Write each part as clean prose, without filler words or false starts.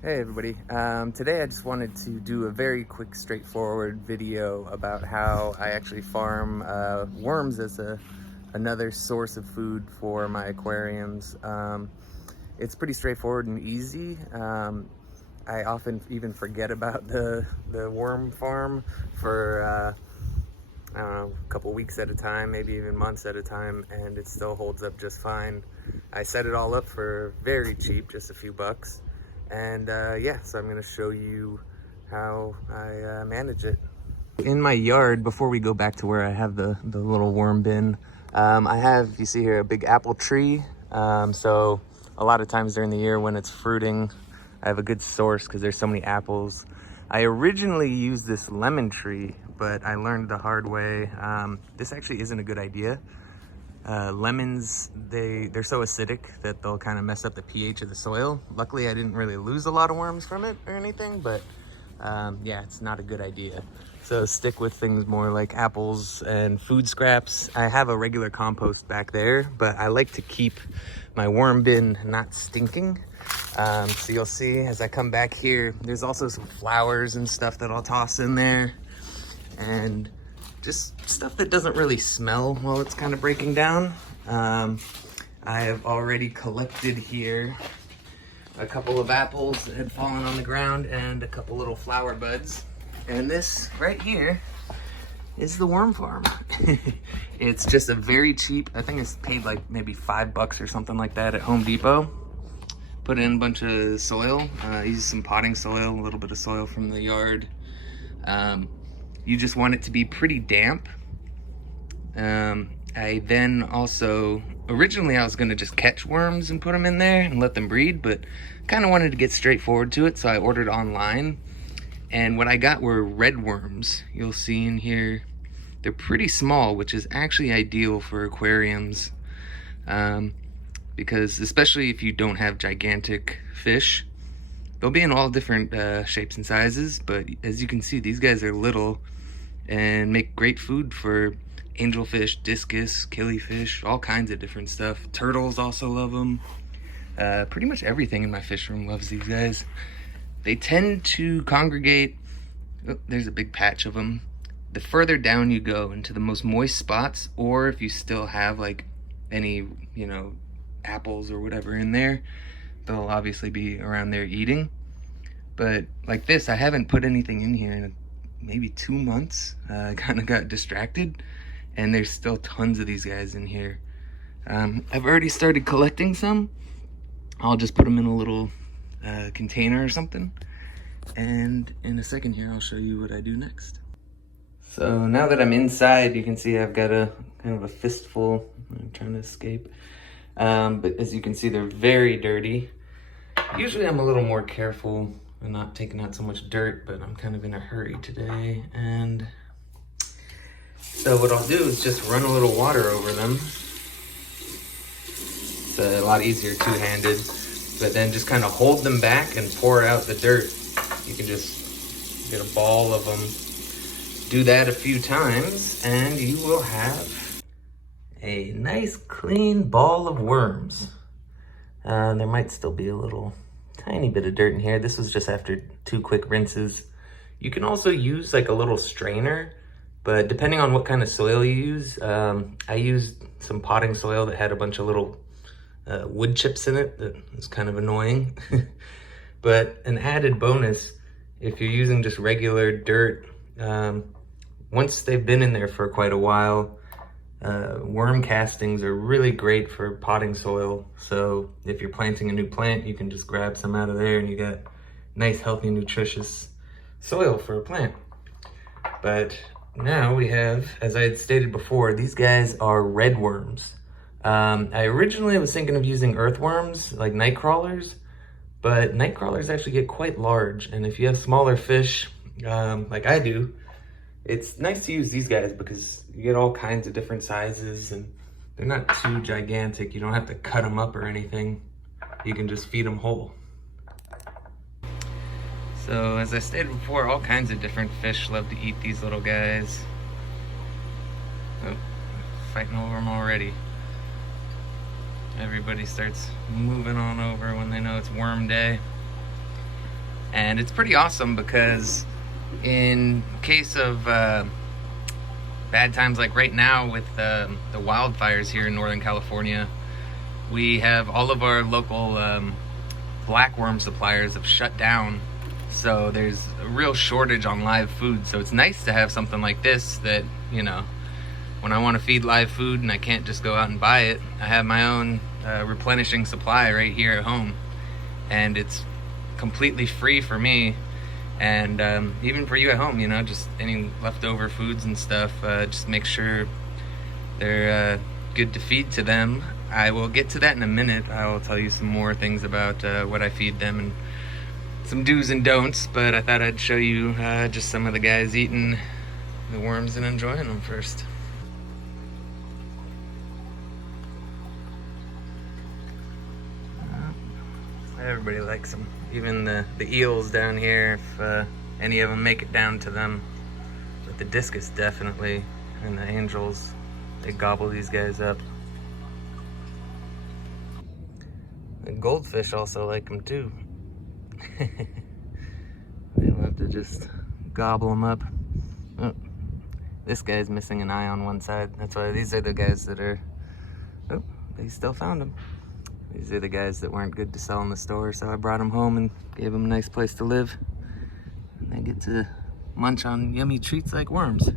Hey everybody, today I just wanted to do a very quick straightforward video about how I actually farm worms as another source of food for my aquariums. It's pretty straightforward and easy. I often even forget about the worm farm for I don't know, a couple weeks at a time, maybe even months at a time, and it still holds up just fine. I set it all up for very cheap, just a few bucks. And yeah, so I'm gonna show you how I manage it. In my yard, before we go back to where I have the little worm bin, I have, you see here, a big apple tree. So a lot of times during the year when it's fruiting, I have a good source because there's so many apples. I originally used this lemon tree, but I learned the hard way. This actually isn't a good idea. Lemons, they're so acidic that they'll kind of mess up the pH of the soil. Luckily, I didn't really lose a lot of worms from it or anything, but yeah, it's not a good idea. So stick with things more like apples and food scraps. I have a regular compost back there, but I like to keep my worm bin not stinking. So you'll see as I come back here, there's also some flowers and stuff that I'll toss in there. And just stuff that doesn't really smell while it's kind of breaking down. I have already collected here a couple of apples that had fallen on the ground and a couple little flower buds. And this right here is the worm farm. It's just a very cheap, I think it's paid like maybe $5 or something like that at Home Depot. Put in a bunch of soil, use some potting soil, a little bit of soil from the yard. You just want it to be pretty damp. I then also, originally I was gonna just catch worms and put them in there and let them breed, but kind of wanted to get straightforward to it, so I ordered online. And what I got were red worms. You'll see in here, they're pretty small, which is actually ideal for aquariums. Because especially if you don't have gigantic fish, they'll be in all different shapes and sizes, but as you can see, these guys are little and make great food for angelfish, discus, killifish, all kinds of different stuff. Turtles also love them. Pretty much everything in my fish room loves these guys. They tend to congregate, oh, there's a big patch of them. The further down you go into the most moist spots, or if you still have like any, apples or whatever in there, they'll obviously be around there eating. But like this, I haven't put anything in here in maybe 2 months. I kind of got distracted, and there's still tons of these guys in here. I've already started collecting some. I'll just put them in a little container or something, and in a second here I'll show you what I do next. So now that I'm inside, you can see I've got a kind of a fistful. I'm trying to escape, but as you can see, they're very dirty. Usually I'm a little more careful and not taking out so much dirt, but I'm kind of in a hurry today. And so what I'll do is just run a little water over them. It's a lot easier two-handed, but then just kind of hold them back and pour out the dirt. You can just get a ball of them. Do that a few times and you will have a nice clean ball of worms. There might still be a little tiny bit of dirt in here. This was just after 2 quick rinses. You can also use like a little strainer, but depending on what kind of soil you use, I used some potting soil that had a bunch of little wood chips in it. That was kind of annoying. But an added bonus, if you're using just regular dirt, once they've been in there for quite a while, worm castings are really great for potting soil. So if you're planting a new plant, you can just grab some out of there and you got nice, healthy, nutritious soil for a plant. But now we have, as I had stated before, these guys are red worms. I originally was thinking of using earthworms, like night crawlers, but night crawlers actually get quite large. And if you have smaller fish, like I do, it's nice to use these guys because you get all kinds of different sizes and they're not too gigantic. You don't have to cut them up or anything. You can just feed them whole. So as I stated before, all kinds of different fish love to eat these little guys. Oh, fighting over them already. Everybody starts moving on over when they know it's worm day. And it's pretty awesome because in case of bad times like right now with the wildfires here in Northern California, we have all of our local blackworm suppliers have shut down. So there's a real shortage on live food. So it's nice to have something like this that, you know, when I want to feed live food and I can't just go out and buy it, I have my own replenishing supply right here at home. And it's completely free for me. And even for you at home, you know, just any leftover foods and stuff, just make sure they're good to feed to them. I will get to that in a minute. I will tell you some more things about what I feed them and some do's and don'ts, but I thought I'd show you just some of the guys eating the worms and enjoying them first. Everybody likes them. Even the eels down here, if any of them make it down to them. But the discus definitely, and the angels, they gobble these guys up. The goldfish also like them too. They'll have to just gobble them up. Oh, this guy's missing an eye on one side. That's why these are the guys that are... Oh, they still found him. These are the guys that weren't good to sell in the store, so I brought them home and gave them a nice place to live. And they get to munch on yummy treats like worms.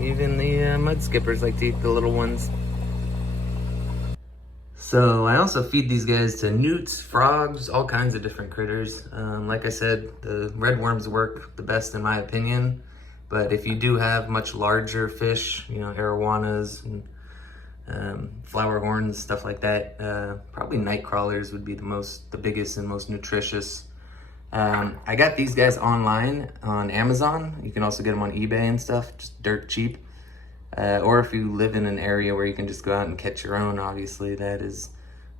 Even the mud skippers like to eat the little ones. So I also feed these guys to newts, frogs, all kinds of different critters. Like I said, the red worms work the best in my opinion. But if you do have much larger fish, you know, arowanas and flower horns, stuff like that, probably night crawlers would be the biggest and most nutritious. I got these guys online on Amazon. You can also get them on eBay and stuff, just dirt cheap. Or if you live in an area where you can just go out and catch your own, obviously that is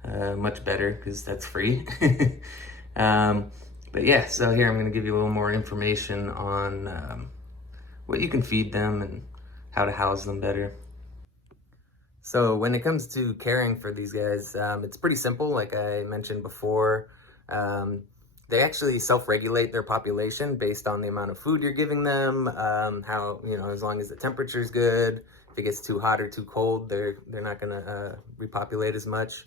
much better because that's free. But yeah, so here I'm going to give you a little more information on what you can feed them and how to house them better. So when it comes to caring for these guys, it's pretty simple. Like I mentioned before, they actually self-regulate their population based on the amount of food you're giving them, how, you know, as long as the temperature's good. If it gets too hot or too cold, they're not gonna repopulate as much.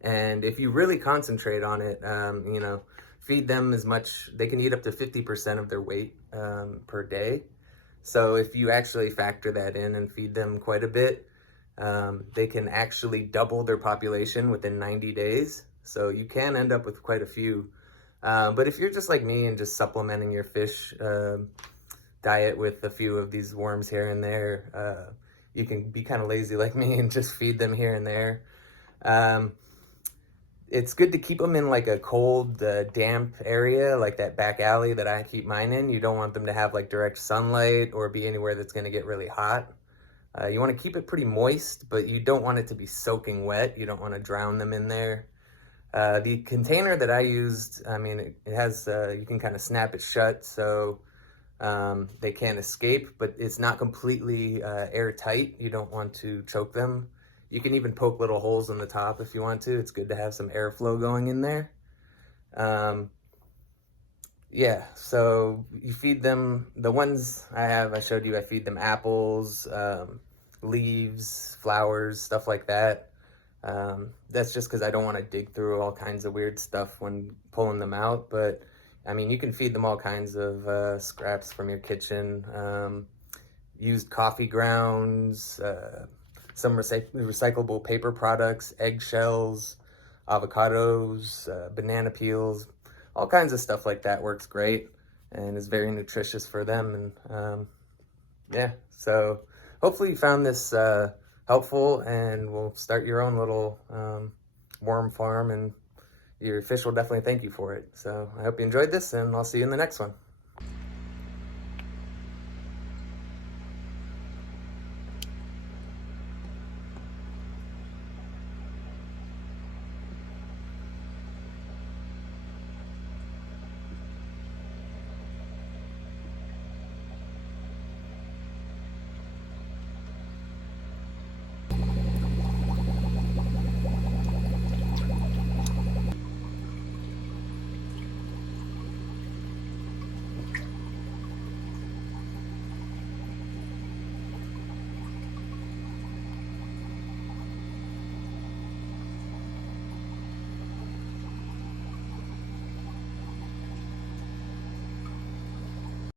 And if you really concentrate on it, you know, feed them as much, they can eat up to 50% of their weight per day. So if you actually factor that in and feed them quite a bit, they can actually double their population within 90 days. So you can end up with quite a few. But if you're just like me and just supplementing your fish diet with a few of these worms here and there, you can be kind of lazy like me and just feed them here and there. It's good to keep them in like a cold, damp area, like that back alley that I keep mine in. You don't want them to have like direct sunlight or be anywhere that's going to get really hot. You want to keep it pretty moist, but you don't want it to be soaking wet. You don't want to drown them in there. The container that I used, I mean, it has, you can kind of snap it shut so they can't escape, but it's not completely airtight. You don't want to choke them. You can even poke little holes in the top if you want to. It's good to have some airflow going in there. Yeah, so you feed them, the ones I showed you, I feed them apples, leaves, flowers, stuff like that. That's just because I don't want to dig through all kinds of weird stuff when pulling them out. But I mean, you can feed them all kinds of scraps from your kitchen, used coffee grounds, some recyclable paper products, eggshells, avocados, banana peels, all kinds of stuff like that works great and is very nutritious for them. And yeah, so hopefully you found this helpful and will start your own little worm farm, and your fish will definitely thank you for it. So I hope you enjoyed this, and I'll see you in the next one.